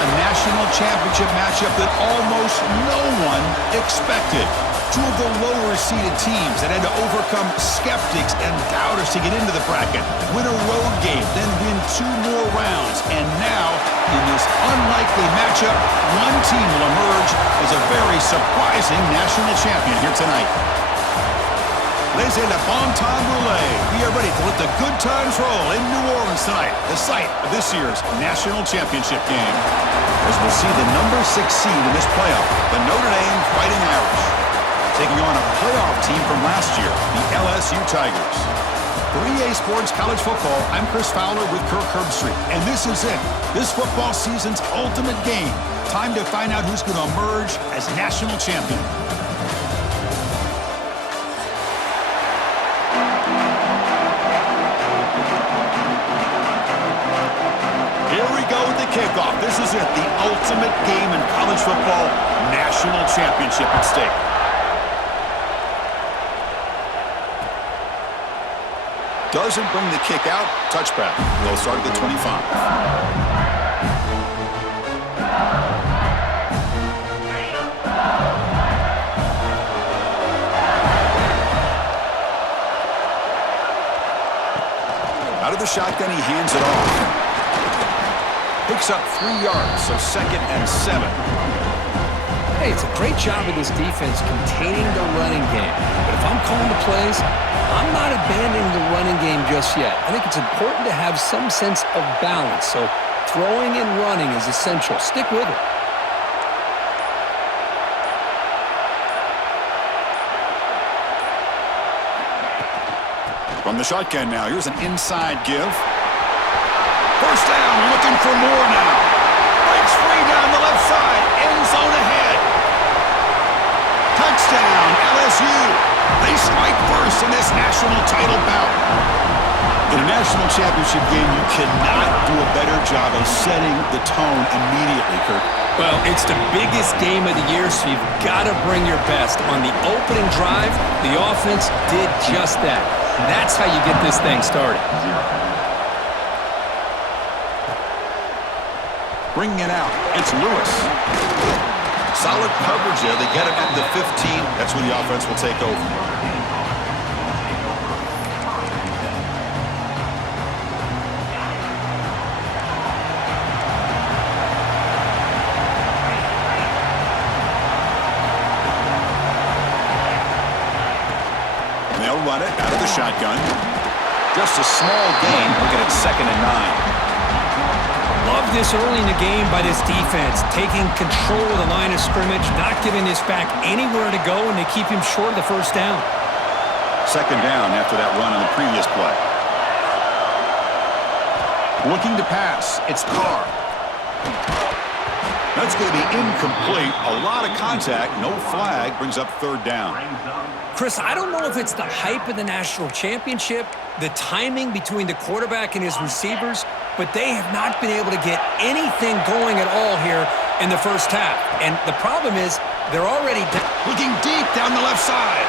a national championship matchup that almost no one expected. Two of the lower-seeded teams that had to overcome skeptics and doubters to get into the bracket, win a road game, then win 2 more rounds. And now, in this unlikely matchup, one team will emerge as a very surprising national champion here tonight. Ladies and bon temps roulette. We are ready to let the good times roll in New Orleans tonight, the site of this year's national championship game. As we'll see the number 6 seed in this playoff, the Notre Dame Fighting Irish, taking on a playoff team from last year, the LSU Tigers. For EA Sports College Football, I'm Chris Fowler with Kirk Herbstreit, and this is it. This football season's ultimate game. Time to find out who's going to emerge as national champion. Here we go with the kickoff. This is it, the ultimate game in college football, national championship at stake. Doesn't bring the kick out. Touchback. They'll start at the 25. Out of the shotgun, he hands it off. Picks up 3 yards, so 2nd and 7. Hey, it's a great job of this defense containing the running game. But if I'm calling the plays, I'm not abandoning the running game just yet. I think it's important to have some sense of balance. So throwing and running is essential. Stick with it. From the shotgun now, here's an inside give. First down, looking for more now. Breaks free down the left side, end zone ahead. Touchdown, LSU. They strike first in this national title bout. In a national championship game, you cannot do a better job of setting the tone immediately, Kirk. Well, it's the biggest game of the year, so you've got to bring your best. On the opening drive, the offense did just that. That's how you get this thing started. Bringing it out, it's Lewis. Solid coverage there. They get him at the 15. That's when the offense will take over. And they'll run it out of the shotgun. Just a small gain. Looking at 2nd and 9. Love this early in the game by this defense, taking control of the line of scrimmage, not giving this back anywhere to go, and they keep him short of the first down. 2nd down after that run on the previous play. Looking to pass. It's Carr. That's going to be incomplete. A lot of contact. No flag. Brings up 3rd down. Chris, I don't know if it's the hype of the national championship, the timing between the quarterback and his receivers, but they have not been able to get anything going at all here in the first half. And the problem is they're already looking deep down the left side.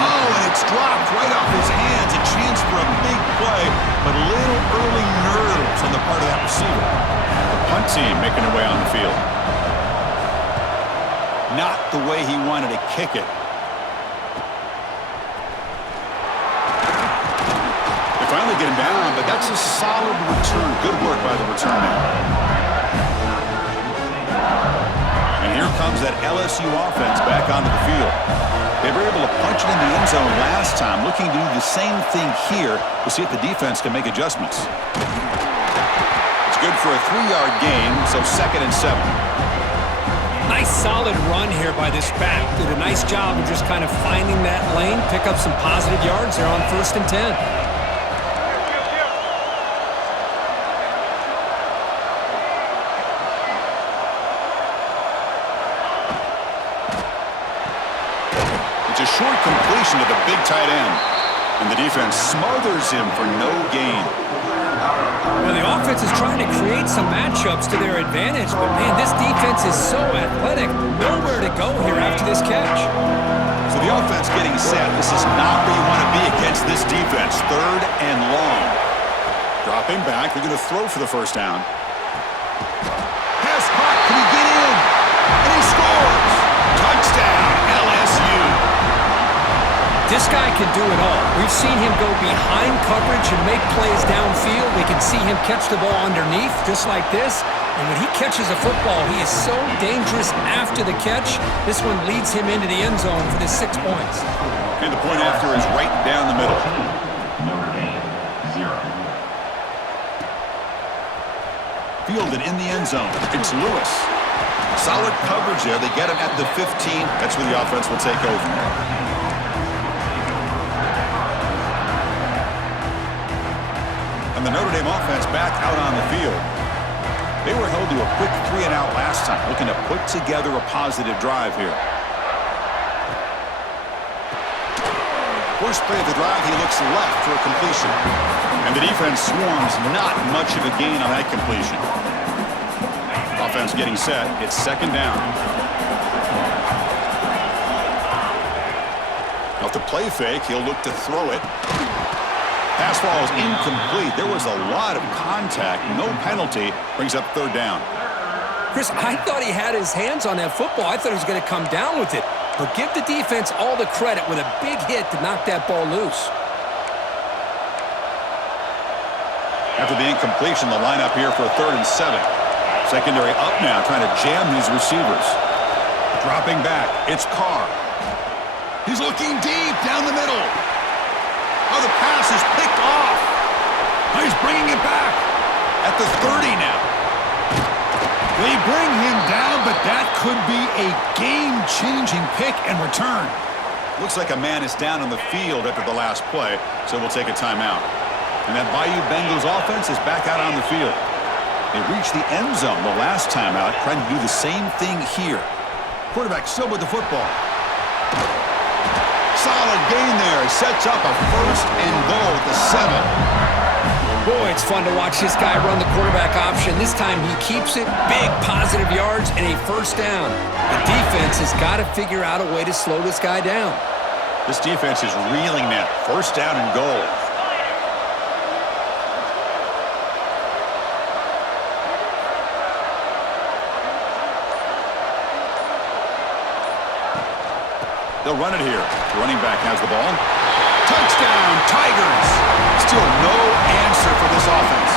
Oh, and it's dropped right off his hands. A chance for a big play, but a little early nerves on the part of that receiver. The punt team making their way on the field. Not the way he wanted to kick it. Finally get him down, but that's a solid return. Good work by the return man. And here comes that LSU offense back onto the field. They were able to punch it in the end zone last time, looking to do the same thing here to see if the defense can make adjustments. It's good for a 3-yard gain, so 2nd and 7. Nice solid run here by this back. Did a nice job of just kind of finding that lane, pick up some positive yards there on 1st and 10. Short completion to the big tight end. And the defense smothers him for no gain. Well, the offense is trying to create some matchups to their advantage, but, man, this defense is so athletic. Nowhere to go here after this catch. So the offense getting set. This is not where you want to be against this defense. 3rd and long. Dropping back. They're going to throw for the first down. Pass caught. Can he get in? And he scores. Touchdown, LSU. This guy can do it all. We've seen him go behind coverage and make plays downfield. We can see him catch the ball underneath, just like this. And when he catches a football, he is so dangerous after the catch. This one leads him into the end zone for the 6 points. And the point after is right down the middle. Fielded in the end zone. It's Lewis. Solid coverage there. They get him at the 15. That's where the offense will take over. And the Notre Dame offense back out on the field. They were held to a quick 3-and-out last time, looking to put together a positive drive here. First play of the drive, he looks left for a completion. And the defense swarms, not much of a gain on that completion. Offense getting set. It's second down. Off the play fake, he'll look to throw it. Pass ball is incomplete. There was a lot of contact. No penalty. Brings up third down. Chris, I thought he had his hands on that football. I thought he was going to come down with it. But give the defense all the credit with a big hit to knock that ball loose. After the incompletion, the lineup here for a 3rd and 7. Secondary up now, trying to jam these receivers. Dropping back. It's Carr. He's looking deep down the middle. Oh, the pass is picked off. Oh, he's bringing it back at the 30 now. They bring him down, but that could be a game-changing pick and return. Looks like a man is down on the field after the last play, so we'll take a timeout. And that Bayou Bengals offense is back out on the field. They reached the end zone the last time out, trying to do the same thing here. Quarterback still with the football. Solid gain there. He sets up a 1st and goal at the 7. Boy, it's fun to watch this guy run the quarterback option. This time he keeps it. Big positive yards and a 1st down. The defense has got to figure out a way to slow this guy down. This defense is reeling now. 1st down and goal. They'll run it here. The running back has the ball. Touchdown, Tigers! Still no answer for this offense.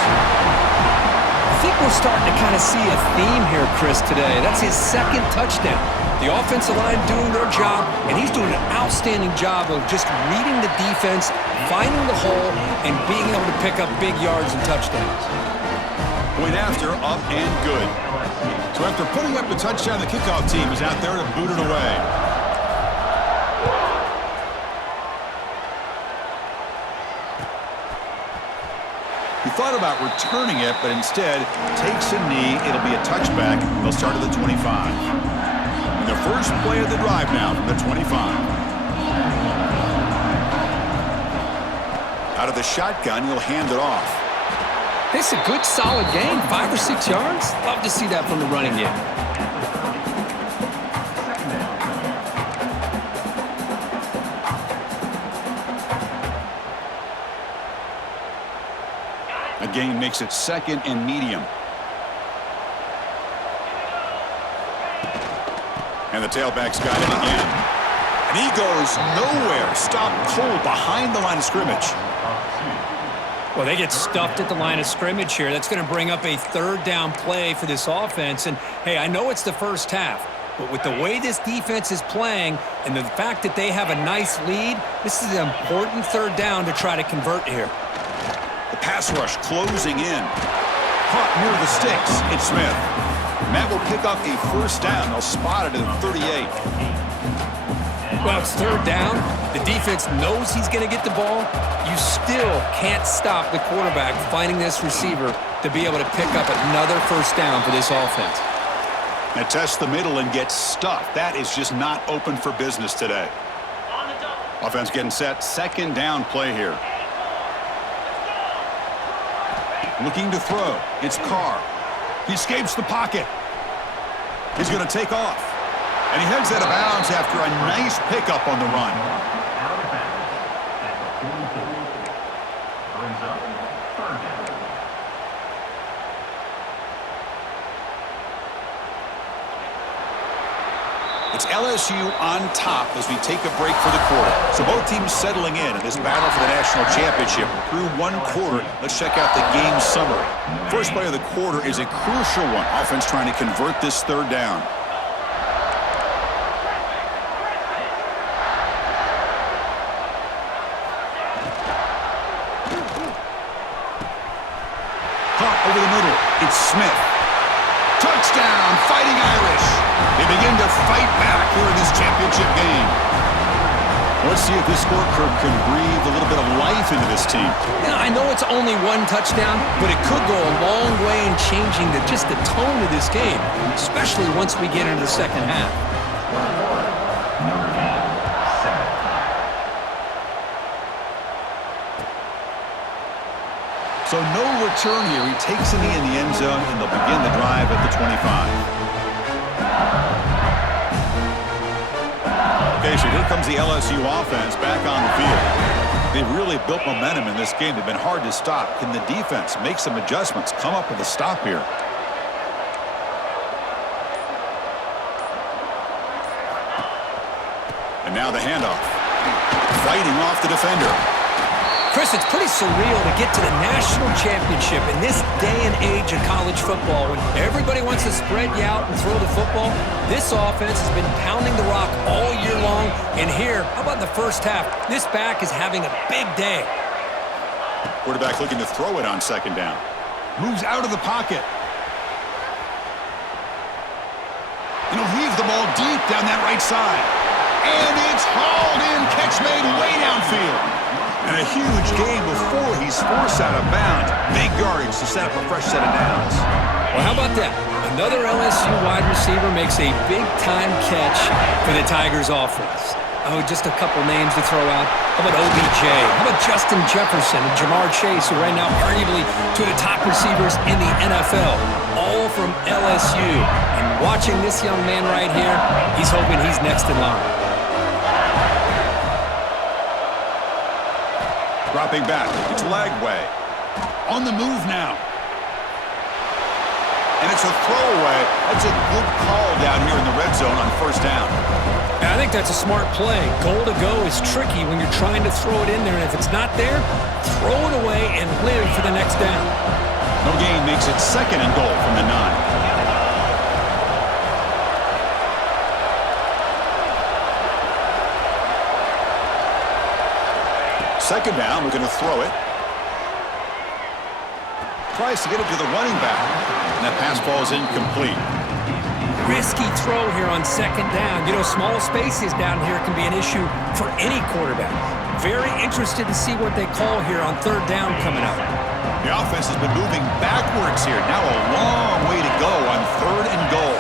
I think we're starting to kind of see a theme here, Chris, today. That's his 2nd touchdown. The offensive line doing their job, and he's doing an outstanding job of just reading the defense, finding the hole, and being able to pick up big yards and touchdowns. Point after, up and good. So after putting up the touchdown, the kickoff team is out there to boot it away. He thought about returning it, but instead takes a knee. It'll be a touchback. They'll start at the 25. And their first play of the drive now from the 25. Out of the shotgun, he'll hand it off. It's a good, solid gain, 5 or 6 yards. Love to see that from the running game. A gain makes it 2nd and medium. And the tailback's got it again. And he goes nowhere. Stopped cold behind the line of scrimmage. Well, they get stuffed at the line of scrimmage here. That's going to bring up a 3rd down play for this offense. And, hey, I know it's the first half, but with the way this defense is playing and the fact that they have a nice lead, this is an important 3rd down to try to convert here. The pass rush closing in. Caught near the sticks. It's Smith. And that will pick up a 1st down. They'll spot it at 38. Well, it's 3rd down. The defense knows he's going to get the ball. You still can't stop the quarterback finding this receiver to be able to pick up another 1st down for this offense. Now test the middle and get stuffed. That is just not open for business today. Offense getting set. 2nd down play here. Looking to throw. It's Carr. He escapes the pocket. He's going to take off. And he heads out of bounds after a nice pickup on the run. It's LSU on top as we take a break for the quarter. So both teams settling in this battle for the national championship. Through one quarter, let's check out the game summary. First play of the quarter is a crucial one. Offense trying to convert this third down. Caught over the middle. It's Smith. Touchdown, Fighting Irish. They begin to fight back here in this championship game. Let's see if this score curve can breathe a little bit of life into this team. Yeah, I know it's only one touchdown, but it could go a long way in changing just the tone of this game, especially once we get into the second half. So no return here. He takes a knee in the end zone, and they'll begin the drive at the 25. Okay, so here comes the LSU offense back on the field. They've really built momentum in this game. They've been hard to stop. Can the defense make some adjustments, come up with a stop here? And now the handoff. Fighting off the defender. Chris, it's pretty surreal to get to the national championship in this day and age of college football when everybody wants to spread you out and throw the football. This offense has been pounding the rock all year long, and here, how about the first half? This back is having a big day. Quarterback looking to throw it on second down. Moves out of the pocket. And he'll heave the ball deep down that right side. And it's hauled in. Catch made way downfield. And a huge gain before he's forced out of bounds. Big yardage to set up a fresh set of downs. Well, how about that? Another LSU wide receiver makes a big-time catch for the Tigers offense. Oh, just a couple names to throw out. How about OBJ? How about Justin Jefferson and Jamar Chase, who right now arguably two of the top receivers in the NFL, all from LSU. And watching this young man right here, he's hoping he's next in line. Dropping back. It's Lagway. On the move now. And it's a throwaway. That's a good call down here in the red zone on first down. I think that's a smart play. Goal to go is tricky when you're trying to throw it in there. And if it's not there, throw it away and live for the next down. No gain makes it second and goal from the 9. Second down, looking to throw it. Tries to get it to the running back. And that pass ball is incomplete. Risky throw here on second down. You know, small spaces down here can be an issue for any quarterback. Very interested to see what they call here on third down coming up. The offense has been moving backwards here. Now a long way to go on third and goal.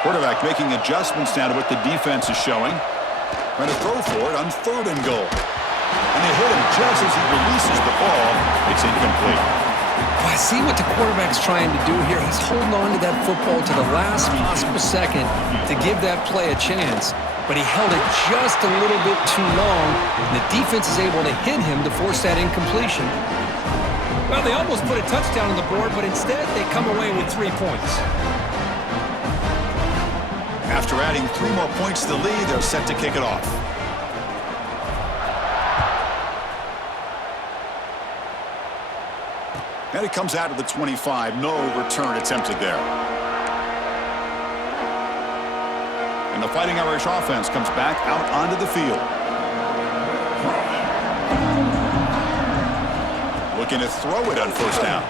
Quarterback making adjustments now to what the defense is showing. Trying to throw for it on third and goal. And they hit him just as he releases the ball. It's incomplete. I see what the quarterback's trying to do here. He's holding on to that football to the last possible second to give that play a chance. But he held it just a little bit too long. And the defense is able to hit him to force that incompletion. Well, they almost put a touchdown on the board, but instead they come away with 3 points. After adding 3 more points to the lead, they're set to kick it off. And it comes out of the 25. No return attempted there. And the Fighting Irish offense comes back out onto the field. Looking to throw it on first down.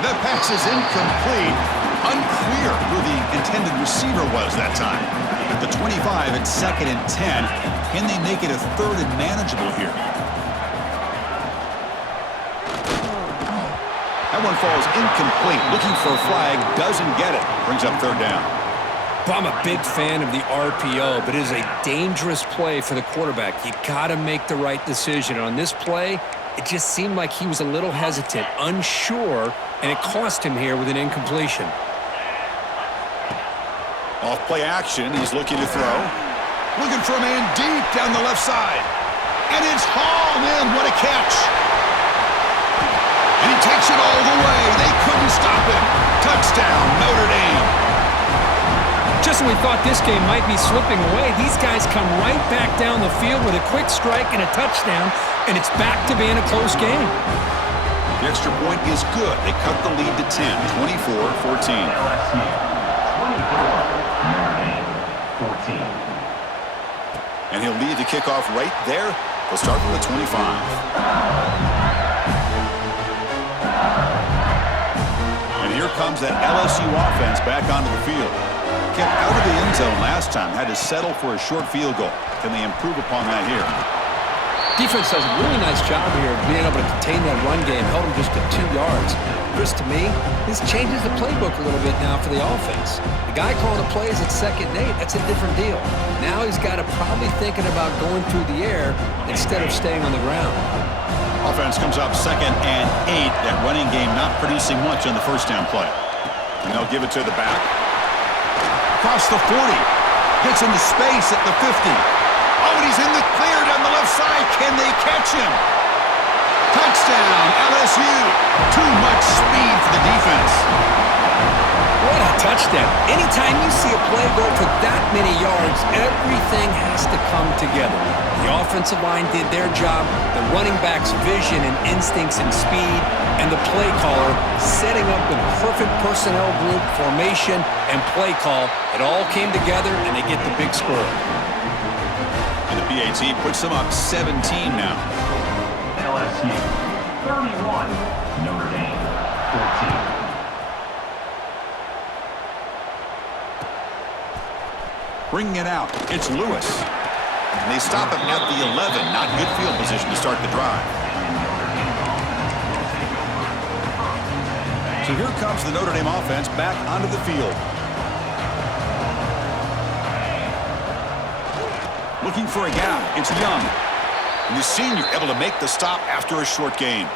That pass is incomplete. Unclear who the intended receiver was that time. At the 25, it's second and 10. Can they make it a third and manageable here? That one falls incomplete. Looking for a flag, doesn't get it. Brings up third down. Well, I'm a big fan of the RPO, but it is a dangerous play for the quarterback. You got to make the right decision. On this play, it just seemed like he was a little hesitant, unsure, and it cost him here with an incompletion. Off play action, he's looking to throw. Looking for a man deep down the left side. And it's hauled in. What a catch. And he takes it all the way. They couldn't stop him. Touchdown, Notre Dame. Just when we thought this game might be slipping away, these guys come right back down the field with a quick strike and a touchdown, and it's back to being a close game. The extra point is good. They cut the lead to 10, 24-14. LSU, 24, Notre Dame, 14. And he'll lead the kickoff right there. They'll start from the 25. And here comes that LSU offense back onto the field. Kept out of the end zone last time, had to settle for a short field goal. Can they improve upon that here? Defense does a really nice job here of being able to contain that run game, held them just to 2 yards. Chris, to me, this changes the playbook a little bit now for the offense. The guy calling the plays at 2nd and 8, that's a different deal. Now he's got to probably thinking about going through the air instead of staying on the ground. Offense comes up 2nd and 8. That running game not producing much on the first down play. And they'll give it to the back. Across the 40. Gets into space at the 50. Oh, and he's in the clear down the left side. Can they catch him? Touchdown, LSU. Too much speed for the defense. What a touchdown. Anytime you see a play go for that many yards, everything has to come together. The offensive line did their job, the running back's vision and instincts and speed, and the play caller setting up the perfect personnel group, formation, and play call. It all came together, and they get the big score. And the PAT puts them up 17 now. LSU, 31, Notre Dame, 14. Bringing it out, it's Lewis. And they stop him at the 11. Not good field position to start the drive. So here comes the Notre Dame offense back onto the field. Looking for a gap, it's Young. And the senior able to make the stop after a short gain.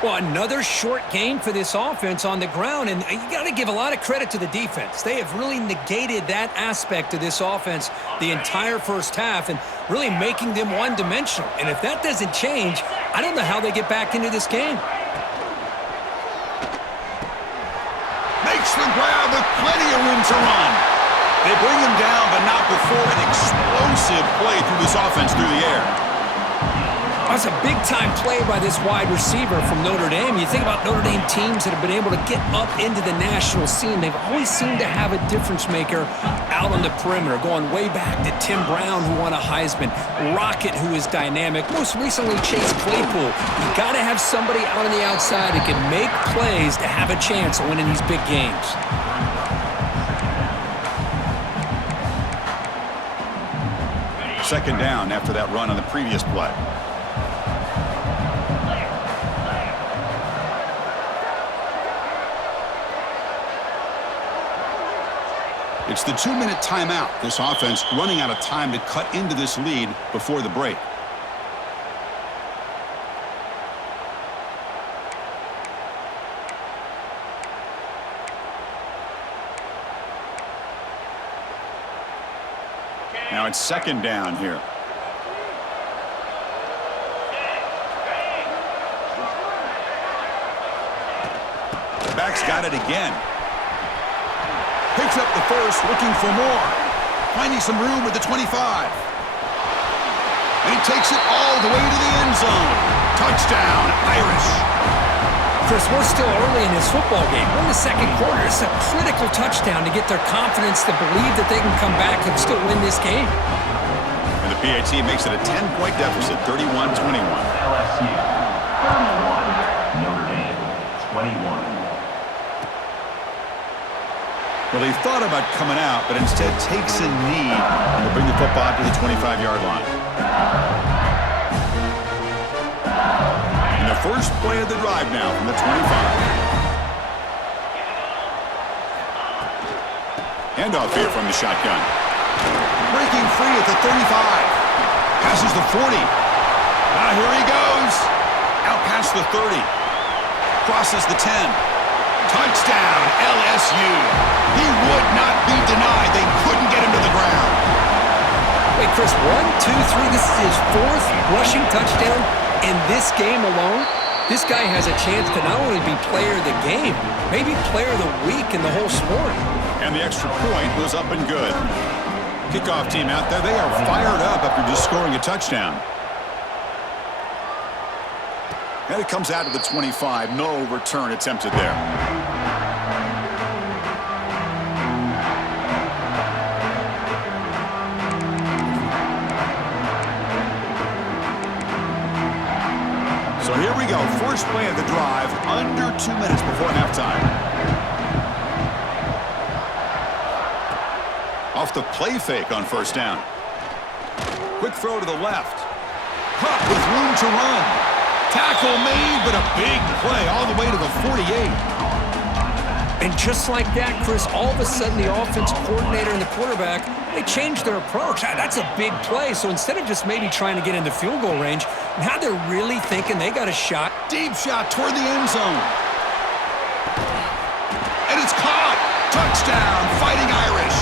Well, another short gain for this offense on the ground, and you got to give a lot of credit to the defense. They have really negated that aspect of this offense the entire first half and really making them one-dimensional. And if that doesn't change, I don't know how they get back into this game. Makes the grab with plenty of room to run. They bring him down, but not before an explosive play through this offense through the air. That's a big-time play by this wide receiver from Notre Dame. You think about Notre Dame teams that have been able to get up into the national scene. They've always seemed to have a difference maker out on the perimeter, going way back to Tim Brown, who won a Heisman, Rocket, who is dynamic, most recently Chase Claypool. You got to have somebody out on the outside that can make plays to have a chance of winning these big games. Second down after that run on the previous play. It's the 2-minute timeout. This offense running out of time to cut into this lead before the break. Now it's second down here. The back's got it again. Picks up the first, looking for more. Finding some room with the 25. And he takes it all the way to the end zone. Touchdown, Irish. Chris, we're still early in this football game. We're in the second quarter. It's a critical touchdown to get their confidence to believe that they can come back and still win this game. And the PAT makes it a 10-point deficit, 31-21. LSU, 31, Notre Dame, 21. Well, he thought about coming out, but instead takes a knee and will bring the football to the 25-yard line. And the first play of the drive now from the 25. Handoff here from the shotgun. Breaking free at the 35. Passes the 40. Now here he goes. Out past the 30. Crosses the 10. Touchdown, LSU. He would not be denied. They couldn't get him to the ground. Chris, 1, 2, 3. This is his 4th rushing touchdown in this game alone. This guy has a chance to not only be player of the game, maybe player of the week in the whole sport. And the extra point was up and good. Kickoff team out there, they are fired up after just scoring a touchdown. And it comes out to the 25. No return attempted there. So here we go. First play of the drive, under 2 minutes before halftime. Off the play fake on first down. Quick throw to the left. Huck with room to run. Tackle made, but a big play all the way to the 48. And just like that, Chris, all of a sudden the offense coordinator and the quarterback, they changed their approach. That's a big play. So instead of just maybe trying to get into field goal range, now they're really thinking they got a shot. Deep shot toward the end zone. And it's caught. Touchdown, Fighting Irish.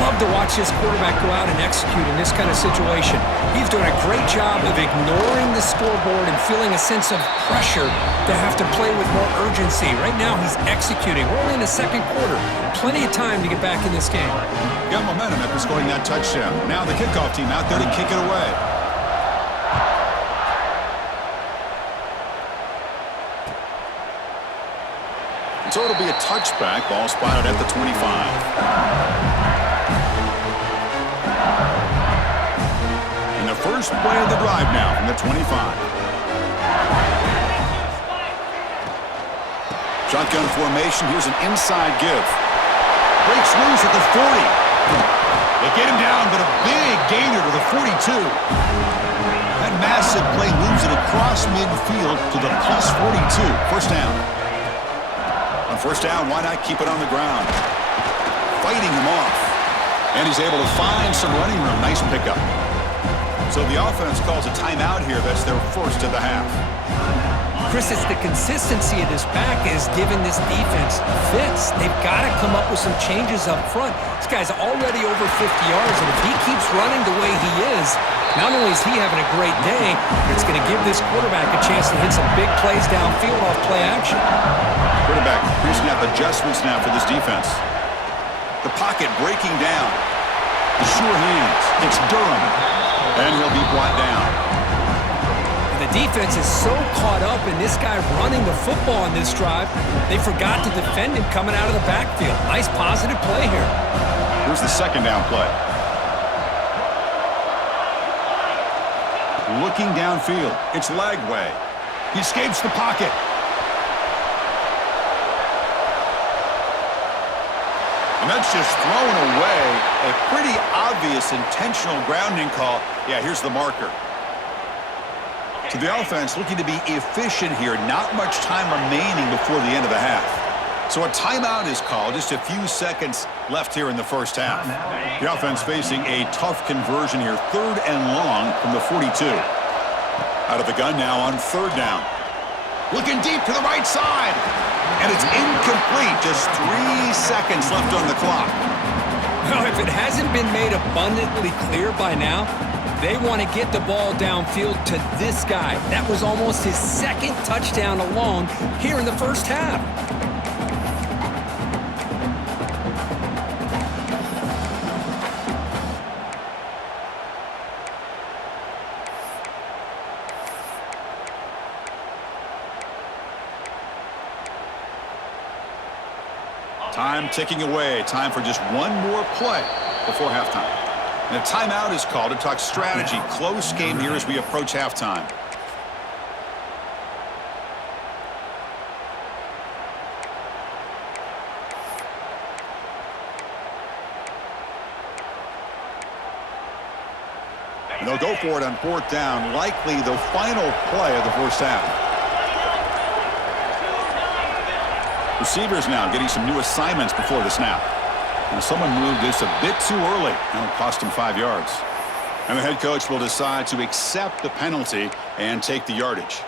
Love to watch this quarterback go out and execute in this kind of situation. He's doing a great job of ignoring the scoreboard and feeling a sense of pressure to have to play with more urgency. Right now, he's executing. We're only in the second quarter. Plenty of time to get back in this game. Got momentum after scoring that touchdown. Now the kickoff team out there to kick it away. So it'll be a touchback. Ball spotted at the 25. First play of the drive now from the 25. Shotgun formation. Here's an inside give. Breaks loose at the 40. They get him down, but a big gainer to the 42. That massive play moves it across midfield to the plus 42. First down. On first down, why not keep it on the ground? Fighting him off. And he's able to find some running room. Nice pickup. So the offense calls a timeout here. That's their first of the half. Chris, it's the consistency of this back is giving this defense fits. They've got to come up with some changes up front. This guy's already over 50 yards, and if he keeps running the way he is, not only is he having a great day, but it's going to give this quarterback a chance to hit some big plays downfield off play action. Quarterback pre-snap adjustments now for this defense. The pocket breaking down. The sure hands. It's Durham. And he'll be brought down. The defense is so caught up in this guy running the football on this drive, they forgot to defend him coming out of the backfield. Nice positive play here. Here's the second down play. Looking downfield. It's Lagway. He escapes the pocket. And that's just thrown away. A pretty obvious intentional grounding call. Yeah, here's the marker. So the offense looking to be efficient here. Not much time remaining before the end of the half. So a timeout is called. Just a few seconds left here in the first half. The offense facing a tough conversion here. 3rd and long from the 42. Out of the gun now on 3rd down. Looking deep to the right side. And it's incomplete. Just 3 seconds left on the clock. Well, if it hasn't been made abundantly clear by now, they want to get the ball downfield to this guy. That was almost his 2nd touchdown alone here in the first half. Time ticking away. Time for just one more play before halftime. And a timeout is called to talk strategy. Close game here as we approach halftime. And they'll go for it on 4th down. Likely the final play of the first half. Receivers now getting some new assignments before the snap. And someone moved this a bit too early. That'll cost him 5 yards. And the head coach will decide to accept the penalty and take the yardage.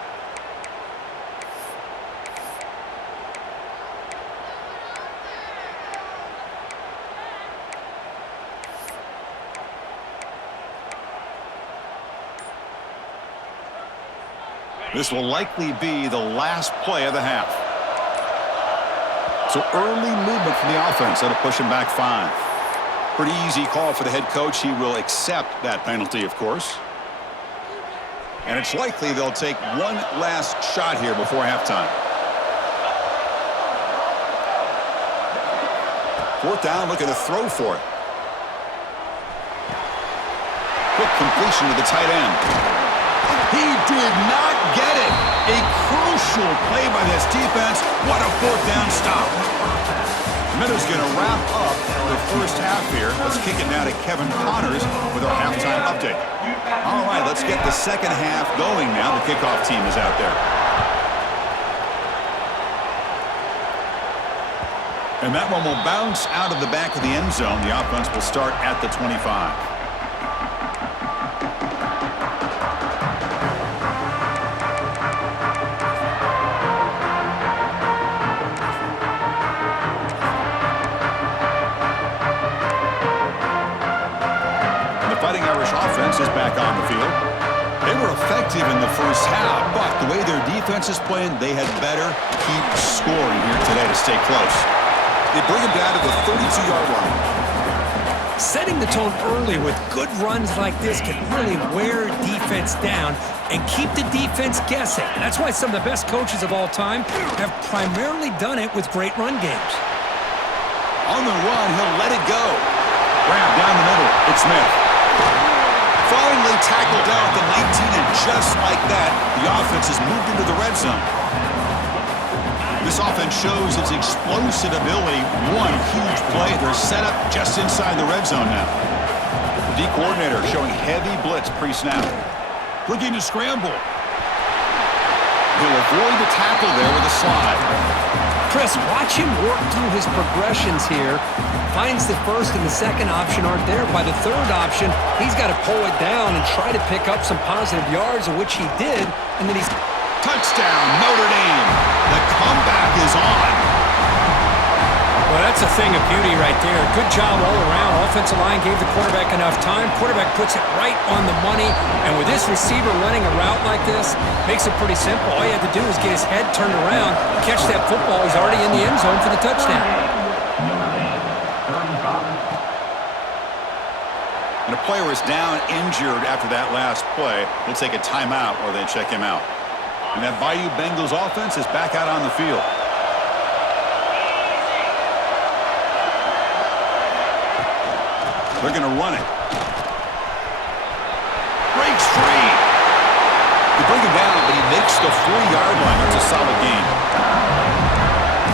This will likely be the last play of the half. So early movement from the offense. That'll push him back 5. Pretty easy call for the head coach. He will accept that penalty, of course. And it's likely they'll take one last shot here before halftime. 4th down, looking to throw for it. Quick completion to the tight end. He did not get it. A crucial play by this defense. What a 4th down stop. Minnows going to wrap up the first half here. Let's kick it now to Kevin Connors with our halftime update. All right, let's get the second half going now. The kickoff team is out there. And that one will bounce out of the back of the end zone. The offense will start at the 25. Is back on the field. They were effective in the first half, but the way their defense is playing, they had better keep scoring here today to stay close. They bring them down to the 32-yard line. Setting the tone early with good runs like this can really wear defense down and keep the defense guessing. That's why some of the best coaches of all time have primarily done it with great run games. On the run, he'll let it go. Grab down the middle. It's Smith. Finally tackled down at the 19, and just like that, the offense has moved into the red zone. This offense shows its explosive ability. One huge play. They're set up just inside the red zone now. The D coordinator showing heavy blitz pre-snap. Looking to scramble. He'll avoid the tackle there with a slide. Chris, watch him work through his progressions here. Finds the first and the second option aren't there. By the third option, he's got to pull it down and try to pick up some positive yards, of which he did. And then he's... Touchdown, Notre Dame. The comeback is on. Well, that's a thing of beauty right there. Good job all around. Offensive line gave the quarterback enough time. Quarterback puts it right on the money. And with this receiver running a route like this, makes it pretty simple. All you had to do is get his head turned around, catch that football. He's already in the end zone for the touchdown. And a player is down injured after that last play. We'll take a timeout or they check him out. And that Bayou Bengals offense is back out on the field. They're going to run it. Breaks free. They bring him down, but he makes the 4-yard line. That's a solid gain.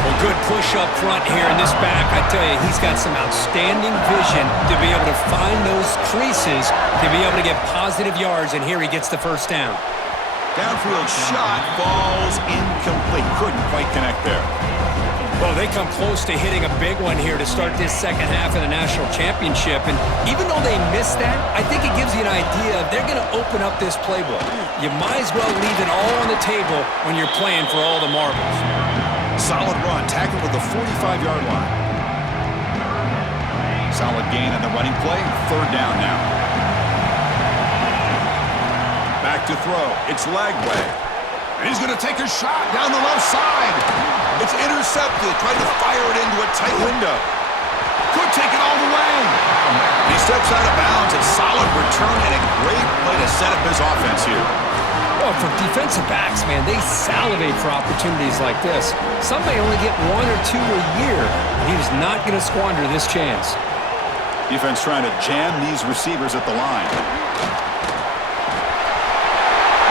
Well, good push up front here in this back. I tell you, he's got some outstanding vision to be able to find those creases, to be able to get positive yards, and here he gets the first down. Downfield shot falls incomplete. Couldn't quite connect there. Well, they come close to hitting a big one here to start this second half of the national championship. And even though they missed that, I think it gives you an idea they're going to open up this playbook. You might as well leave it all on the table when you're playing for all the marbles. Solid run, tackled at the 45-yard line. Solid gain on the running play. 3rd down now. Back to throw. It's Lagway. And he's going to take a shot down the left side. It's intercepted. Trying to fire it into a tight window. Could take it all the way. He steps out of bounds. A solid return and a great play to set up his offense here. Well, for defensive backs, man, they salivate for opportunities like this. Some may only get 1 or 2 a year, and he was not going to squander this chance. Defense trying to jam these receivers at the line.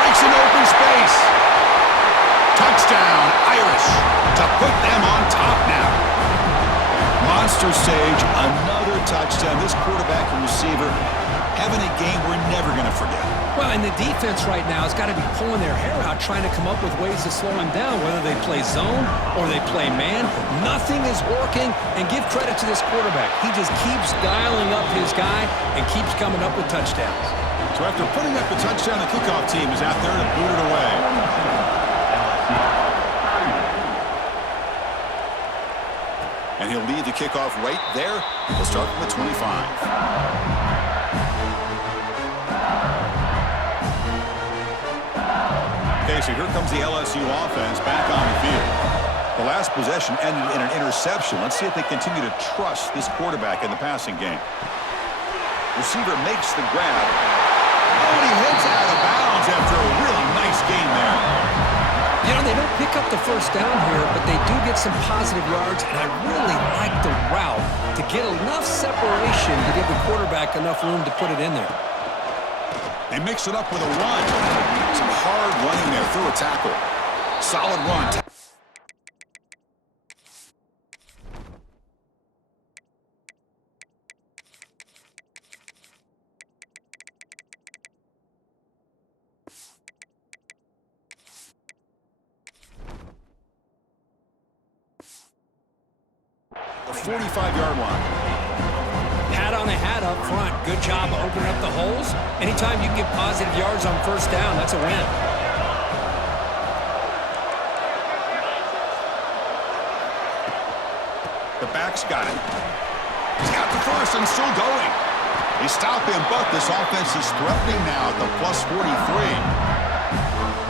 Breaks an open space. Touchdown, Irish, to put them on top now. Monster Sage, another touchdown. This quarterback and receiver having a game we're never going to forget. Well, and the defense right now has got to be pulling their hair out, trying to come up with ways to slow him down, whether they play zone or they play man. Nothing is working, and give credit to this quarterback. He just keeps dialing up his guy and keeps coming up with touchdowns. So after putting up the touchdown, the kickoff team is out there to boot it away. And he'll lead the kickoff right there. He'll start from the 25. Okay, so here comes the LSU offense back on the field. The last possession ended in an interception. Let's see if they continue to trust this quarterback in the passing game. Receiver makes the grab. Oh, and he heads out of bounds after a really nice gain there. You know, they don't pick up the first down here, but they do get some positive yards, and I really like the route to get enough separation to give the quarterback enough room to put it in there. They mix it up with a run. Some hard running there through a tackle. Solid run. The 45-yard line. Hat on a hat up front. Good job opening up the holes. Anytime you can get positive yards on first down, that's a win. The back's got it. He's got the first and still going. They stop him, but this offense is threatening now at the plus 43.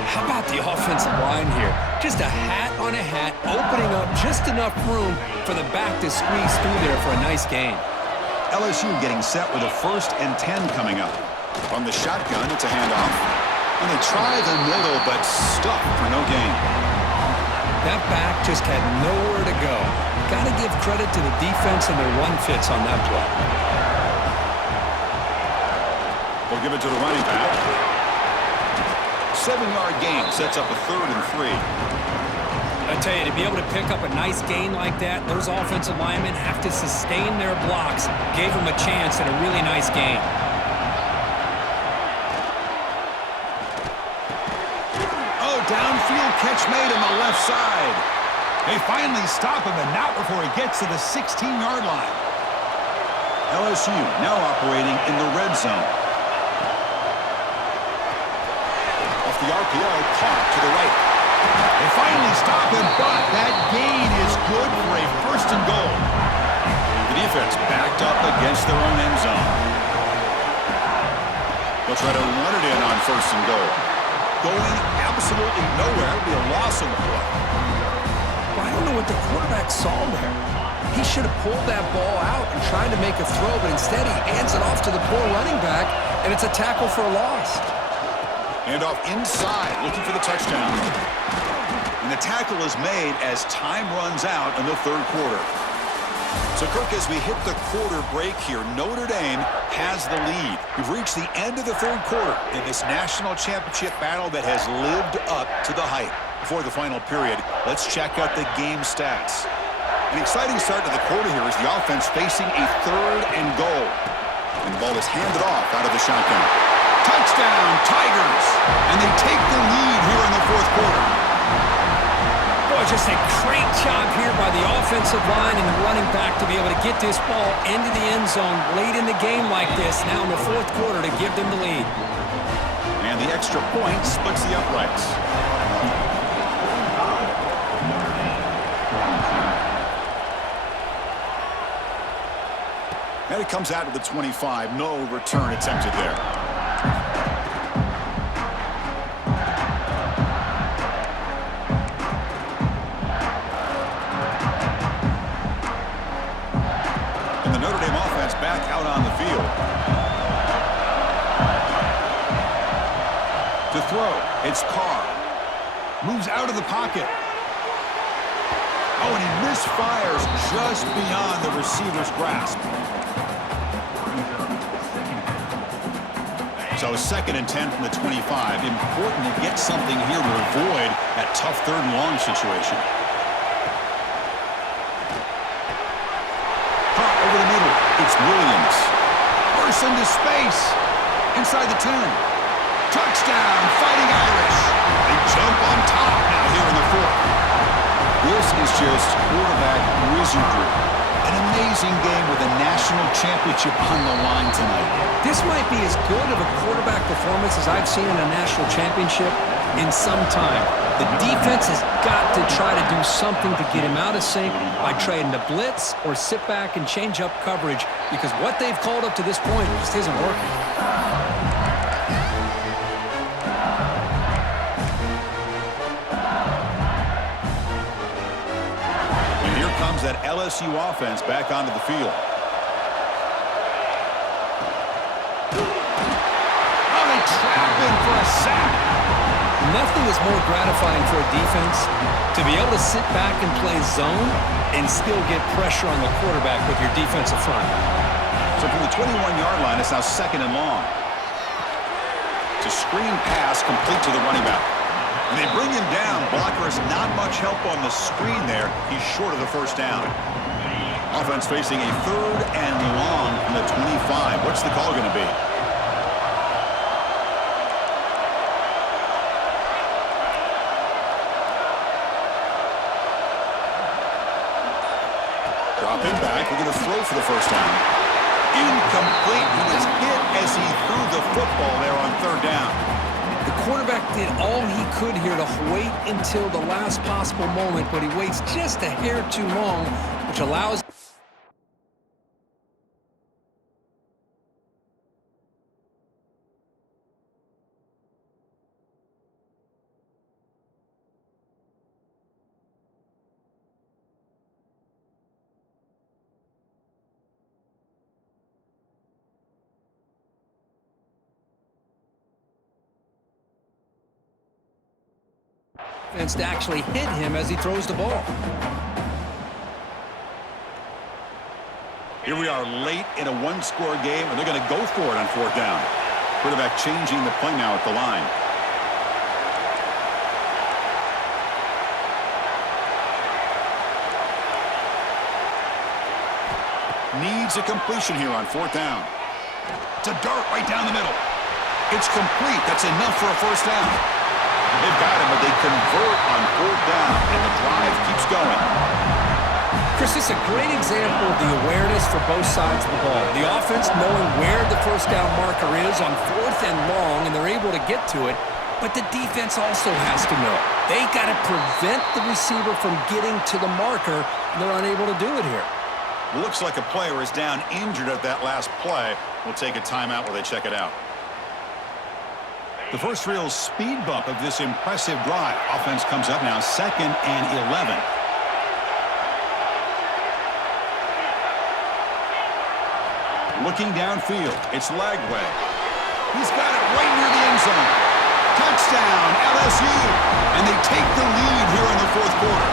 How about the offensive line here? Just a hat on a hat, opening up just enough room for the back to squeeze through there for a nice gain. LSU getting set with a 1st and 10 coming up. From the shotgun, it's a handoff. And they try the middle, but stuck for no gain. That back just had nowhere to go. Got to give credit to the defense and their run fits on that play. We'll give it to the running back. 7-yard gain sets up a 3rd and 3. I tell you, to be able to pick up a nice gain like that, those offensive linemen have to sustain their blocks. Gave them a chance at a really nice gain. Oh, downfield catch made on the left side. They finally stop him, and not before he gets to the 16-yard line. LSU now operating in the red zone. Off the RPO, caught to the right. They finally stop him, but that gain is good for a 1st and goal. The defense backed up against their own end zone. They'll try to run it in on 1st and goal. Going absolutely nowhere. It'll be a loss on the play. Well, I don't know what the quarterback saw there. He should have pulled that ball out and tried to make a throw, but instead he hands it off to the poor running back, and it's a tackle for a loss. And off inside, looking for the touchdown. And the tackle is made as time runs out in the 3rd quarter. So, Kirk, as we hit the quarter break here, Notre Dame has the lead. We've reached the end of the 3rd quarter in this national championship battle that has lived up to the hype. Before the final period, let's check out the game stats. An exciting start to the quarter here as the offense facing a 3rd and goal. And the ball is handed off out of the shotgun. Touchdown, Tigers! And they take the lead here in the 4th quarter. Boy, just a great job here by the offensive line and the running back to be able to get this ball into the end zone late in the game like this, now in the 4th quarter, to give them the lead. And the extra point splits the uprights. And it comes out to the 25. No return attempted there. And the Notre Dame offense back out on the field. To throw, it's Carr. Moves out of the pocket. Oh, and he misfires just beyond the receiver's grasp. So 2nd and 10 from the 25. Important to get something here to avoid that tough 3rd and long situation. Hot over the middle. It's Williams. Bursts into space. Inside the 10. Touchdown, Fighting Irish. They jump on top now here in the 4th. This is just quarterback wizardry. An amazing game with a national championship on the line tonight. This might be as good of a quarterback performance as I've seen in a national championship in some time. The defense has got to try to do something to get him out of sync by trading the blitz or sit back and change up coverage, because what they've called up to this point just isn't working. comes that LSU offense back onto the field. Oh, they trap him for a sack. Nothing is more gratifying for a defense to be able to sit back and play zone and still get pressure on the quarterback with your defensive front. So from the 21-yard line, it's now 2nd and long. It's a screen pass complete to the running back. And they bring him down. Blocker has not much help on the screen there. He's short of the first down. Offense facing a 3rd and long from the 25. What's the call going to be? Drop it back. We're going to throw for the first down. Incomplete. He was hit as he threw the football there on 3rd down. The quarterback did all he could here to wait until the last possible moment, but he waits just a hair too long, which allows... to actually hit him as he throws the ball. Here we are late in a one-score game, and they're going to go for it on 4th down. Quarterback changing the play now at the line. Needs a completion here on 4th down. It's a dart right down the middle. It's complete. That's enough for a first down. They've got him, but they convert on 4th down, and the drive keeps going. Chris, this is a great example of the awareness for both sides of the ball. The offense knowing where the first down marker is on 4th and long, and they're able to get to it. But the defense also has to know. They got to prevent the receiver from getting to the marker, and they're unable to do it here. Looks like a player is down injured at that last play. We'll take a timeout while they check it out. The first real speed bump of this impressive drive. Offense comes up now 2nd and 11. Looking downfield, it's Lagway. He's got it right near the end zone. Touchdown, LSU. And they take the lead here in the 4th quarter.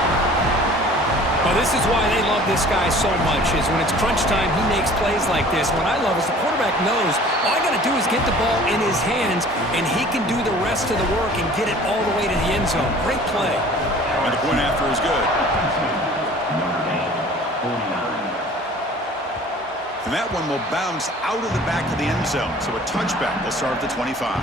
Well, this is why they love this guy so much, is when it's crunch time, he makes plays like this. What I love is the quarterback knows all I got to do is get the ball in his hands, and he can do the rest of the work and get it all the way to the end zone. Great play. And the point after is good. Notre Dame, 49. And that one will bounce out of the back of the end zone. So a touchback will start at the 25.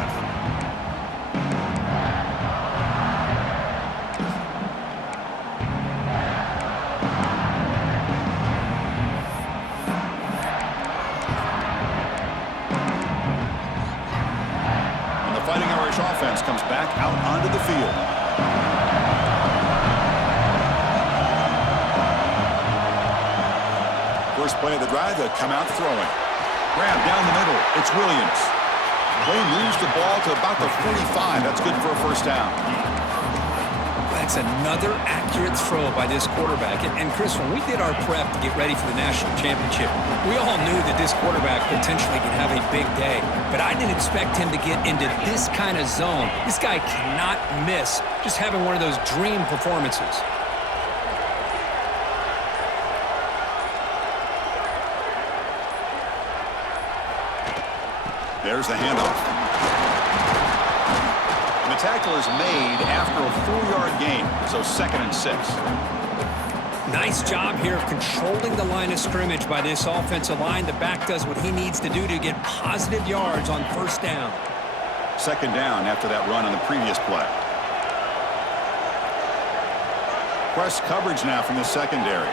Offense comes back out onto the field. First play of the drive, they'll come out throwing. Grab down the middle. It's Williams. Play moves the ball to about the 45. That's good for a first down. That's another accurate throw by this quarterback. And Chris, when we did our prep to get ready for the national championship, we all knew that this quarterback potentially could have a big day. But I didn't expect him to get into this kind of zone. This guy cannot miss just having one of those dream performances. There's the handoff. And the tackle is made after a 4-yard gain, so 2nd and 6. Nice job here of controlling the line of scrimmage by this offensive line. The back does what he needs to do to get positive yards on first down. 2nd down after that run on the previous play. Press coverage now from the secondary.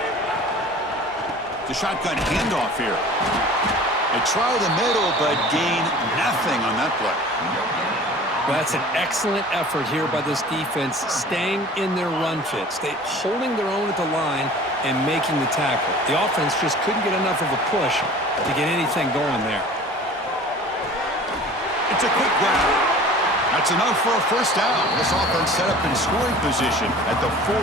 The shotgun handoff here. They try the middle, but gain nothing on that play. Well, that's an excellent effort here by this defense, staying in their run fits. They holding their own at the line and making the tackle. The offense just couldn't get enough of a push to get anything going there. It's a quick grab. That's enough for a first down. This offense set up in scoring position at the 40.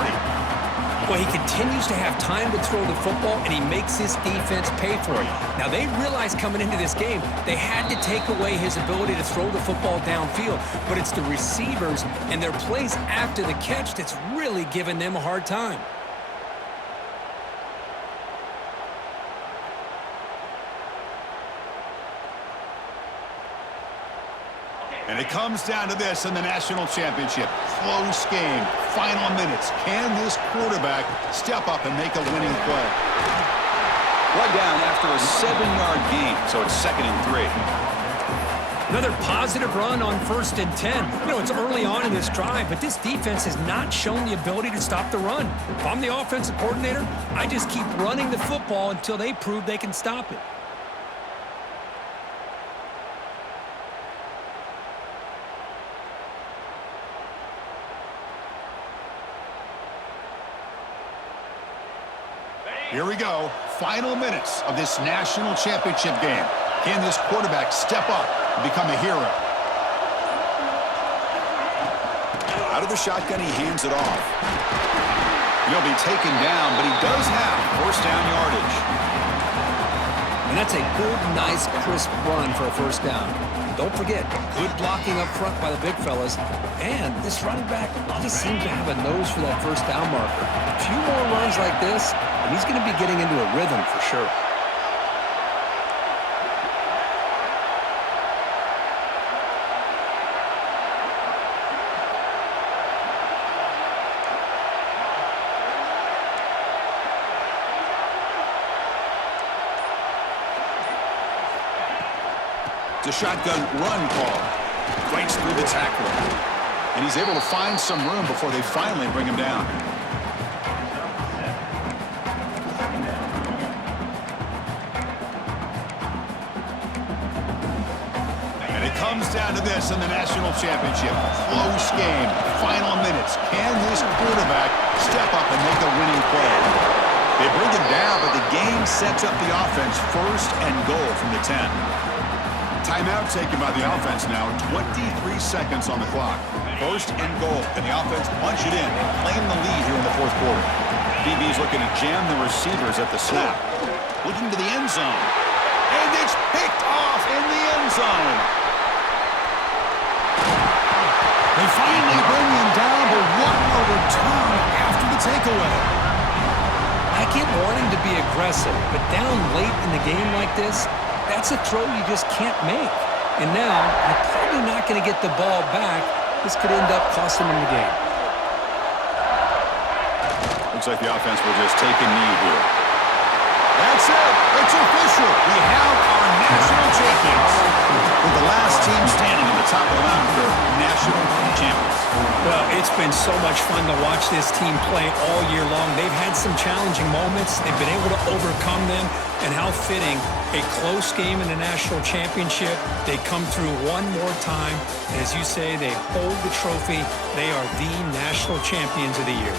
Well, he continues to have time to throw the football, and he makes this defense pay for it. Now, they realized coming into this game they had to take away his ability to throw the football downfield, but it's the receivers and their plays after the catch that's really giving them a hard time. And it comes down to this in the national championship. Close game, final minutes. Can this quarterback step up and make a winning play? Brought down after a 7-yard gain, so it's 2nd and 3. Another positive run on 1st and 10. You know, it's early on in this drive, but this defense has not shown the ability to stop the run. If I'm the offensive coordinator, I just keep running the football until they prove they can stop it. Here we go. Final minutes of this national championship game. Can this quarterback step up and become a hero? Out of the shotgun, he hands it off. He'll be taken down, but he does have 1st down yardage. And that's a good, nice, crisp run for a 1st down. Don't forget, good blocking up front by the big fellas. And this running back just seems to have a nose for that 1st down marker. A few more runs like this, and he's going to be getting into a rhythm for sure. The shotgun run call. Breaks through the tackle. And he's able to find some room before they finally bring him down. And it comes down to this in the national championship. Close game. Final minutes. Can this quarterback step up and make a winning play? They bring him down, but the game sets up the offense 1st and goal from the 10. Timeout taken by the offense now. 23 seconds on the clock. 1st and goal. Can the offense punch it in and claim the lead here in the 4th quarter? DB's looking to jam the receivers at the snap. Looking to the end zone. And it's picked off in the end zone. They finally bring him down, but what a return after the takeaway. I get wanting to be aggressive, but down late in the game like this, that's a throw you just can't make. And now, you're probably not going to get the ball back. This could end up costing them the game. Looks like the offense will just take a knee here. That's it. It's official. We have our national champions. With the last team standing in the top of the mountain for national champions. Well, it's been so much fun to watch this team play all year long. They've had some challenging moments. They've been able to overcome them. And how fitting, a close game in the national championship. They come through one more time. And as you say, they hold the trophy. They are the national champions of the year.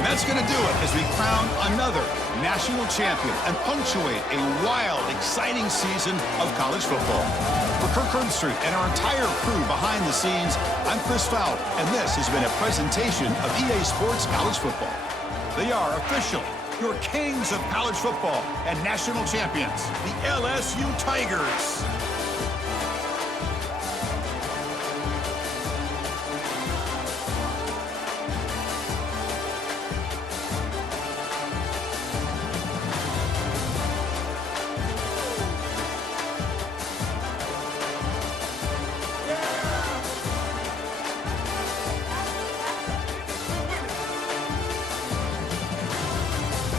And that's going to do it as we crown another national champion and punctuate a wild, exciting season of college football. For Kirk Herbstreit and our entire crew behind the scenes, I'm Chris Fowler, and this has been a presentation of EA Sports College Football. They are official, your kings of college football and national champions, the LSU Tigers.